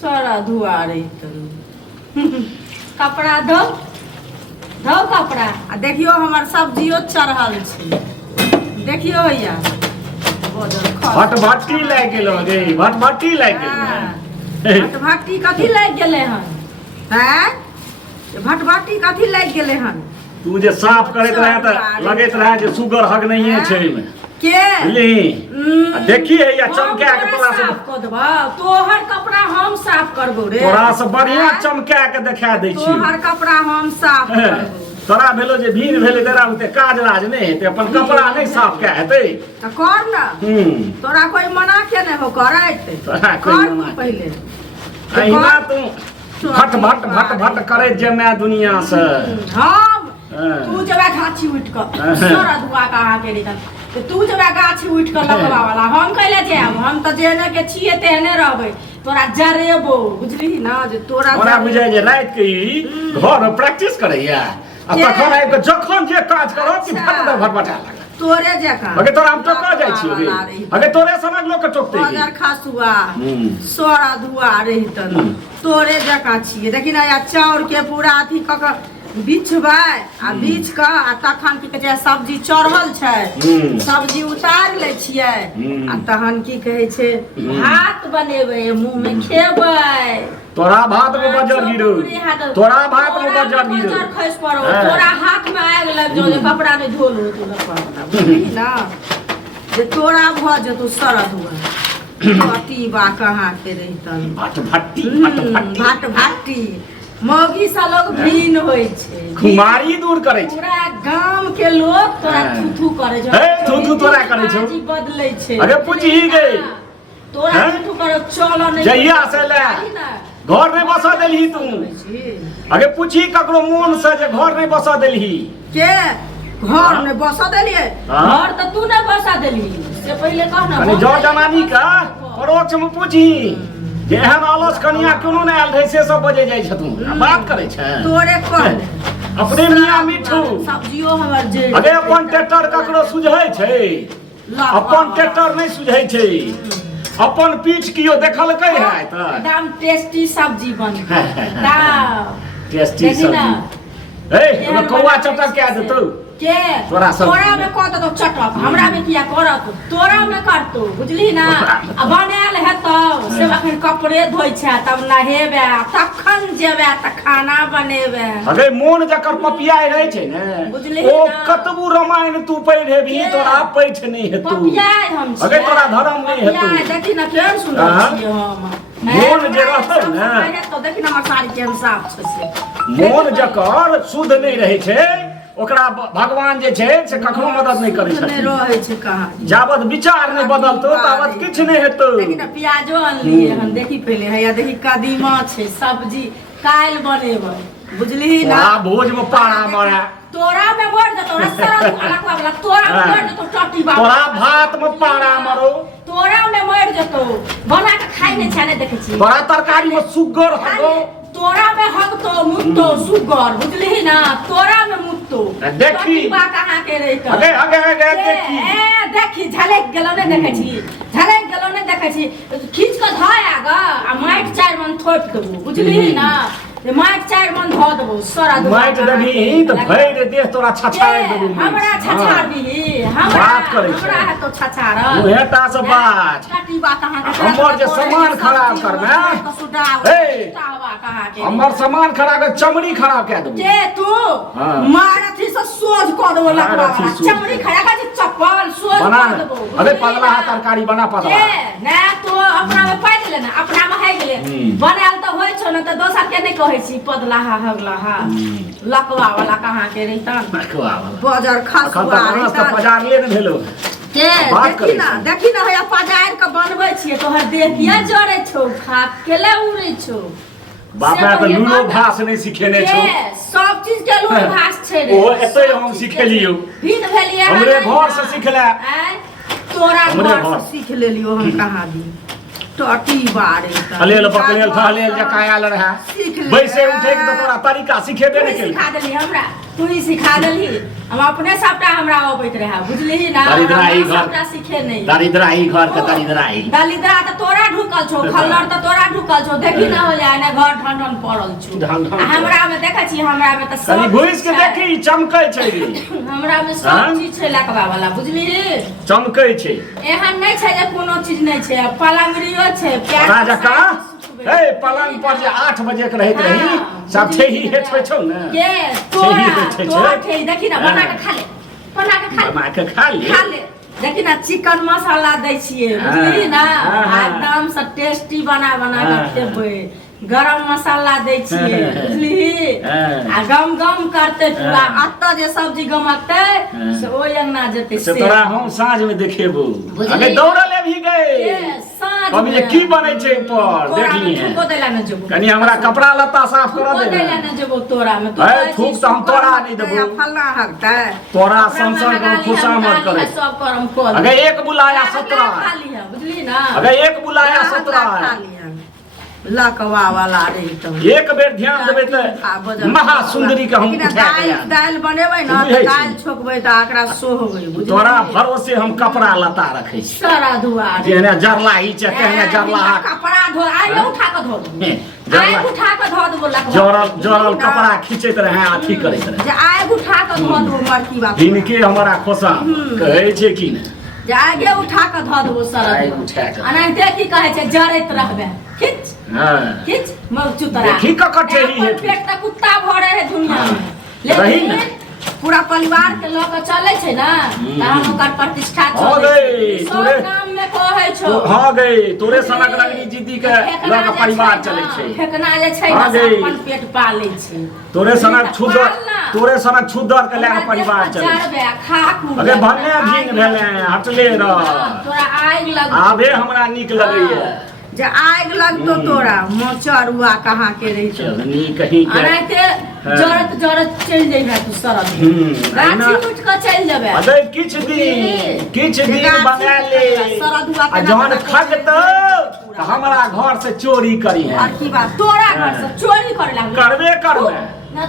सारा धुआ रही कपड़ा धो धो कपड़ा आ देखियो हमर सब्जियो चढ़ल छै देखियो भैया भटभटी लाग गेलो रे भटभटी लाग गेलो भटभटी कथी लाग गेले हन हैं भटभटी कथी लाग गेले हन तू जे साफ करैत रहे त लगैत रहे जे सुगर हग नहीं छै में के ली देखिए या चमका के तोरा से साफ क देबा तोहर कपड़ा हम साफ करबो रे तोरा से बढ़िया चमका के देखा दै छी तोहर कपड़ा हम साफ करबो तोरा भेलो जे भीन भेले तेरा उते काज राज नहीं हेते अपन कपड़ा नहीं साफ के हेते त कर ना तोरा कोई मना के नहीं हो करैत तोरा कोई मना पहले अहिना तू भट भट भट भट करे जे मैं दुनिया से हम तू जबे गाछी उठ क सारा दुआ कहा के रिटन तो तू जबे गाछी उठ क लगवा वाला हम कैले जाब हम त जेने के छिए तेने रहबै तोरा जरेबो बुझली ना जे तोरा बुझाय जे रात के घर प्रैक्टिस करैया आ तखन आइ के जखन जे काज करब कि भट भटा लाग तोरे जका अगे तोरा हम टोका जाइ छी अगे तोरे समझ लोग के टोकते बाजार खासुआ सारा दुआ रहितन तोरे जका छिए देखि ना या चाउर के पूरा अथी क बिछबै आ बीछ क आ तखन की कहै छै सब्जी चढ़ल छै सब्जी उतार ले छियै आ तहन की कहै छै भात बनेबै मुंह में खेबै तोरा भात में बजर गिरो तोरा भात में बजर गिरो बजर खस पड़ो तोरा हाथ में आग लग जो जे कपड़ा में धोल हो तू लगवा बुझली ना जे तोरा भ जतो सरद हुआ अति बा कहां के रहितन भट भट्टी भट भट्टी मौगी सा लोग भिन्न होय छै खुमारी दूर करे छै पूरा गांव के लोग तोरा थुथु करे छै थुथु तोरा करे छै जी बदलै छै अरे पूछी गई तोरा थुथु करे चलो नहीं जइया से ले घर नहीं बसा देलही तू अगे पूछी ककरो मोन से जे घर नहीं बसा देलही के घर नहीं बसा देलिए घर त तू नहीं बसा देलही से पहले कह ना अरे जो जनानी का परोक्ष में पूछी जेहन आलस कनिया कोनो नहीं आल रहे से सब बजे जाय छथुन बात करे छै तोरे कह अपने मियां मिठू सब्जियो हमर जे अगे अपन ट्रैक्टर ककरो सुझै छै अपन ट्रैक्टर नहीं सुझै छै अपन पीठ कियो देखलकै है त एकदम टेस्टी सब्जी बन टेस्टी सब्जी ए कौआ चटक के देतौ के तोरा में कह दो चटक हमरा में किया करत तोरा में करतो बुझली ना आ बनाल हेतौ से अखन कपड़े धोइ छै तब नहेबे तखन जेबे त खाना बनेबे अगे मोन जकर पपियाई रहै छै ने ओ कतबू रामायण तू पढ़ेबी तोरा पैठ नहीं हेतौ पपियाई हम छी अगे तोरा धर्म नहीं हेतौ देखि ना केहन सुंदर छी हम मोन जे रहतौ ने तो देखि ना हमर साड़ी केहन साफ छै से मोन जकर शुद्ध नहीं रहै छै ओकरा भगवान जे छै से कखनो मदद नहीं करै छथिन नहीं रहै छै कहां जाबत विचार नहीं बदलतो ताबत किछ नहीं हेतौ देखि ना प्याजो अनलिए हम देखि पहले हैया देखि कदीमा छै सब्जी काल बनेबै बुझली ना भोज में पारा मारा तोरा में मर जतो रसरा अलगवा वाला तोरा में मर जतो टट्टी बाबा तोरा भात में पारा मारो तोरा में मर जतो बना के खाइ नै छै ने देखै छी तोरा तरकारी में सुगर हगो तोरा में हगतो मुत्तो सुगर बुझली ना तोरा में मुत्तो देखी बा कहां के रे त अगे अगे अगे देखी देखी झलक गेलो ने देखै छी झलक गेलो ने देखै छी खींच के धाय आगा आ माइट चार मन थोप देबो बुझली ना माइट चार मन ध देबो सारा माइट देबी त भैर देह तोरा छछाड़ देबो हमरा छछाड़ दी हमरा बात करे छै हमरा तो छछाड़ उहेटा से बात काटी बात कहां के हमर जे सामान खराब करबे तो सुडाव ए कहां के हमर सामान खराब के चमड़ी खराब के देबो जे तू मारथी से सोज क देबो लकवा चमड़ी खराब के चप्पल सोज क देबो अरे पगला तरकारी बना पतला ना तो अपना में पाइ देले ना अपना में है गेले बनाल तो होय छ न त दोसर के नहीं कहै छी पतला हा हगला हा लकवा वाला कहां के रहिता लकवा वाला बाजार खासुआ रहिता बाजार ले न भेलो के देखी ना हैया पजार के बनबै छियै तोहर देह किया जरै छौ खा केले उड़ै छौ बापा त लूलो भाष नहीं सिखेने छौ सब चीज के लूलो भाष छै रे ओ एतै हम सिखेलियो भीन भेलिए हमरे घर से सिखला तोरा घर से सीख लेलियो हम कहां दी टटी बारे हलेल पकलेल थलेल जकायाल रहा बैसे उठे के तोरा तरीका सिखेबे नहीं केल सिखा देली हमरा तू ही सिखा देली हम अपने सबटा हमरा अबैत रहे बुझली ना दरिद्राई घर सबटा सीखे नहीं दरिद्राई घर के दरिद्राई दलिद्रा त तोरा ढुकल छौ खल्लर त तोरा ढुकल छौ देखी ना हो जाए ना घर ढन पड़ल छौ हमरा में देखै छी हमरा में त सब घुस के देखी चमकै छै हमरा में सब चीज छै लकवा वाला बुझली चमकै छै एहन नै छै जे कोनो चीज नै छै पलंगरियो छै प्यार राजा ए पलंग पर जे 8 बजे के रहत रही सब ठेही हेठ पे छौ न के तोरा ठेही देखी ना बना के खा ले बना के खा ले देखी ना चिकन मसाला दै छियै बुझली ना एकदम से टेस्टी बना के खेबै गरम मसाला दै छियै बुझली आ गम गम करते पूरा अत्ता जे सब्जी गमकते से ओइ अंगना जेते से तोरा हम साँझ में देखेबो अबे दौड़ले भी गए अभी जे की बनै छै ऊपर देखली है को देला न जेबो कनी हमरा कपड़ा लत्ता साफ कर दे देला न जेबो तोरा में ए थूक त हम तोरा नहीं देबो फल्ला हकता तोरा संसन को खुशामद करे सब करम को अगर एक बुलाया 17 खाली है बुझली ना अगर एक बुलाया 17 लकवा वाला रे त एक बेर ध्यान देबै त महासुंदरी के हम उठा के दाल बनेबै न त दाल छोकबै त आकरा सोहबै बुझली तोरा भरोसे हम कपड़ा लता रखै छी सारा दुआर जेने जरला ही छै कहने जरला कपड़ा धो आइ उठा के धो आइ उठा के धो देबो लकवा जरल कपड़ा खींचैत रहे अथी करैत रहे जे आइ उठा के धो देबो मरकी बात इनके हमरा खोसा कहै छै कि ने जे आगे उठा के धो देबो सारा उठा के अनाहिते की कहै छै जरैत रहबे खींच खींच मग चुतरा देखी ककर ठेही है पेट त कुत्ता भरे है दुनिया में रही ना पूरा परिवार के लोग चले छै ना त हम ओकर प्रतिष्ठा हो गई तोरे नाम में कहै छौ हां गई तोरे सनक रंगनी जिद्दी के लोग परिवार चले छै फेकना जे छै ना अपन पेट पालै छै तोरे सनक छुदर के लेके परिवार चले चरबे खाकू अरे भन्ने भीन भेले हटले रह तोरा आग लग आबे हमरा नीक लगैया जे आग लगतो तोरा मोचरुआ कहाँ के रही चलनी कहीं के अनाइते जरत चल जइबे तू सरद गाछी उठ के चल जेबे अबे किछ दिन बना ले सरदुआ आ जहन खगत हमरा घर से चोरी करी है और की बात तोरा घर से चोरी करे ला करबे न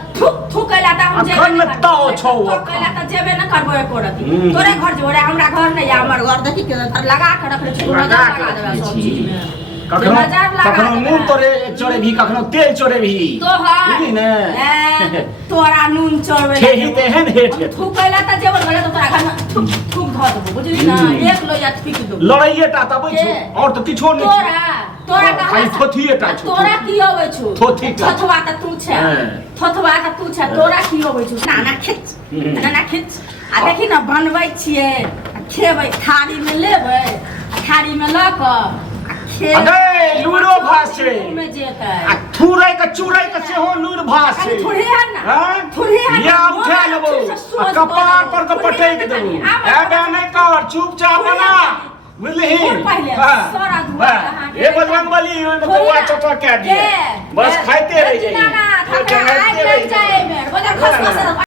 थुकैला त हम जेबे अखन तो छौ थुकैला त जेबे न करबो एको रती तोरे घर जोरे हमरा घर नहीं हमर घर देखी के लगा के रखले छी लगा देबे सब चीज में कखनो नून तोरे चोरे भी कखनो तेल चोरे भी बुझली ने तोरा नून चोरे ठेही तेहन हेठ के थुकैला त जेबे करे त तोरा घर में थुक धर देबो बुझली ना एक लोया पीक दो लड़ाइए टा तबै छौ और त किछो नहीं तोरा खाली थोथिए टा छौ तोरा की होबै छौ थोथी थथवा त तू छै थथवा त तू छै तोरा की होबै छौ नाना खींच आ देखी ना बनबै छियै खेबै थारी में लेबै थारी में ल क अगे लूरो भास छै में जेतै आ थुरै के चुरै के सेहो लूर भास छै थोड़े है ना थोड़े है या उठा लेबो कपार पर के पटैक देबो एबे नै कर चुपचाप बना बुझली सारा दुआ ए बजरंगबली ओइ में कौआ चटक के दिए बस खाइते रह जाइए ना ना खाइते रह जाइए बजार खस खस